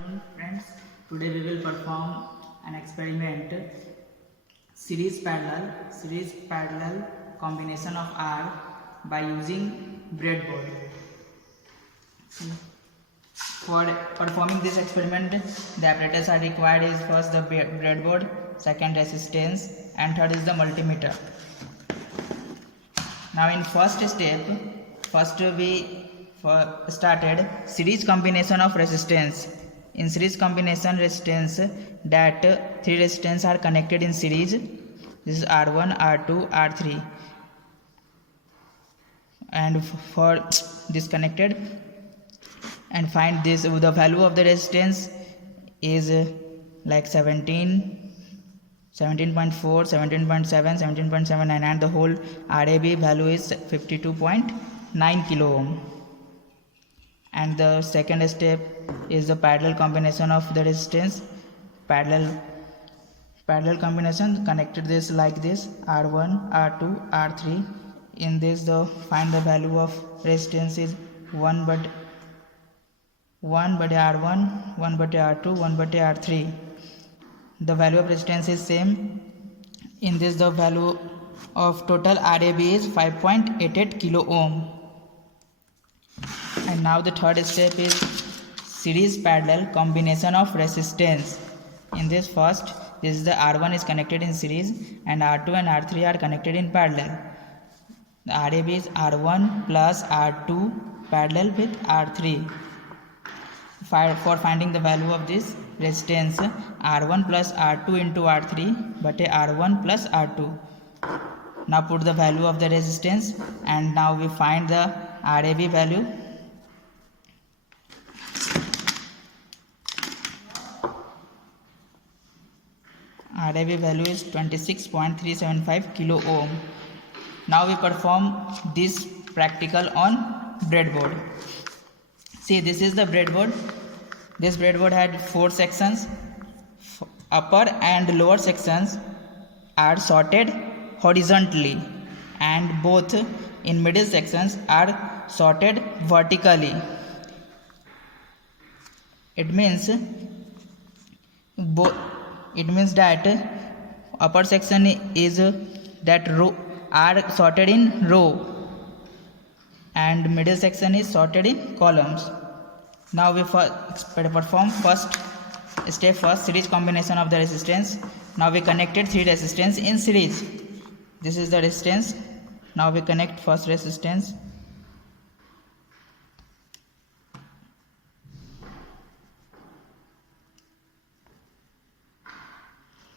Friends, today we will perform an experiment series parallel combination of R by using breadboard. For performing this experiment, the apparatus are required is first the breadboard, second resistance, and third is the multimeter. Now in first step, first we started series combination of resistance. In series combination resistance, that three resistance are connected in series. This is R1, R2, R3, and for disconnected, and find this the value of the resistance is like 17.4, 17.7, 17.79, and the whole RAB value is 52.9 kilo ohm. And the second step is the parallel combination of the resistance. Parallel combination connected this like this, R1, R2, R3. In this, the find the value of resistance is 1 by R1, 1 by R2, 1 by R3. The value of resistance is same. In this, the value of total RAB is 5.88 kilo ohm. And now the third step is series parallel combination of resistance. In this first, this is the R1 is connected in series and R2 and R3 are connected in parallel. The RAB is R1 plus R2 parallel with R3. For finding the value of this resistance, R1 plus R2 into R3 but R1 plus R2. Now put the value of the resistance and now we find the RAB value. RAB value is 26.375 kilo ohm. Now we perform this practical on breadboard. See, this is the breadboard. This breadboard had 4 sections. Upper and lower sections are sorted horizontally and both in middle sections are sorted vertically. It means that upper section is that row are sorted in row and middle section is sorted in columns. Now we perform first series combination of the resistance. Now we connected 3 resistance in series. This is the resistance. Now we connect first resistance.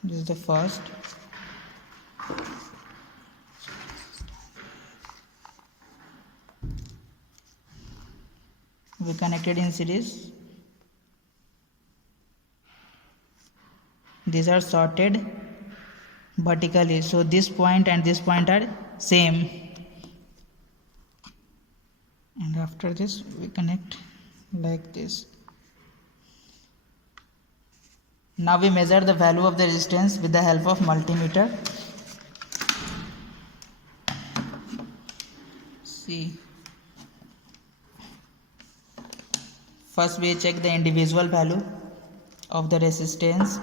This is the first. We connected in series. These are sorted vertically, so this point and this point are same. And after this we connect like this. Now we measure the value of the resistance with the help of multimeter. See, first we check the individual value of the resistance.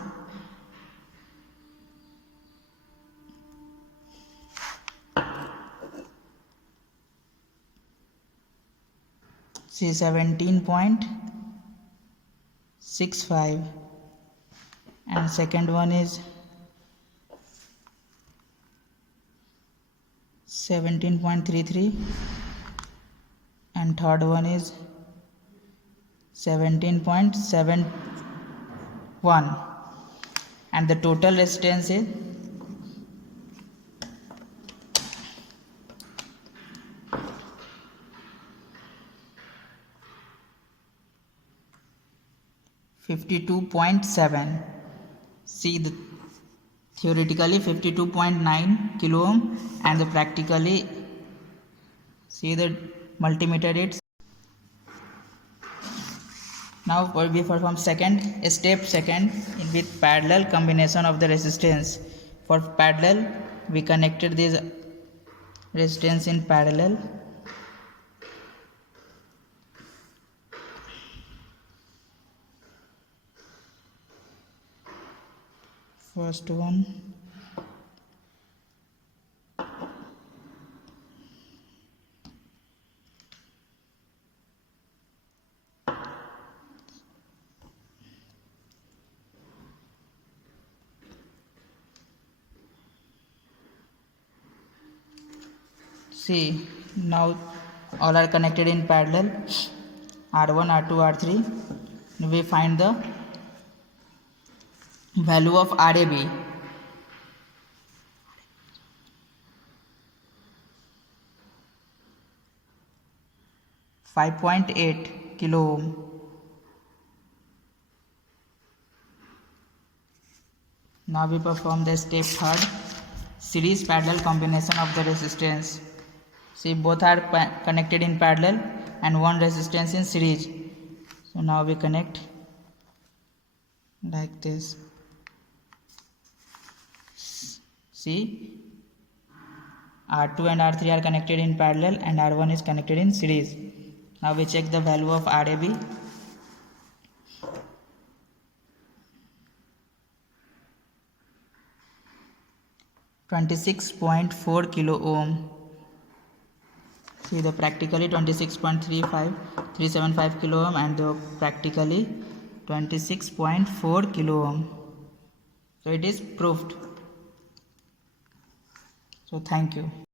See, 17.65, and second one is 17.33, and third one is 17.71, and the total resistance is 52.7. See, the theoretically 52.9 kilo ohm and the practically, see the multimeter rates. Now we perform second step with parallel combination of the resistance. For parallel, we connected this resistance in parallel. First one. See, now all are connected in parallel, R1, R2, R3. We find the value of RAB. 5.8 kilo ohm. Now we perform the step third, series parallel combination of the resistance. See, both are connected in parallel and one resistance in series. So now we connect like this. See, R2 and R3 are connected in parallel and R1 is connected in series. Now we check the value of RAB. 26.4 kilo ohm. See, the practically 26.375 kilo ohm and the practically 26.4 kilo ohm. So it is proved. So thank you.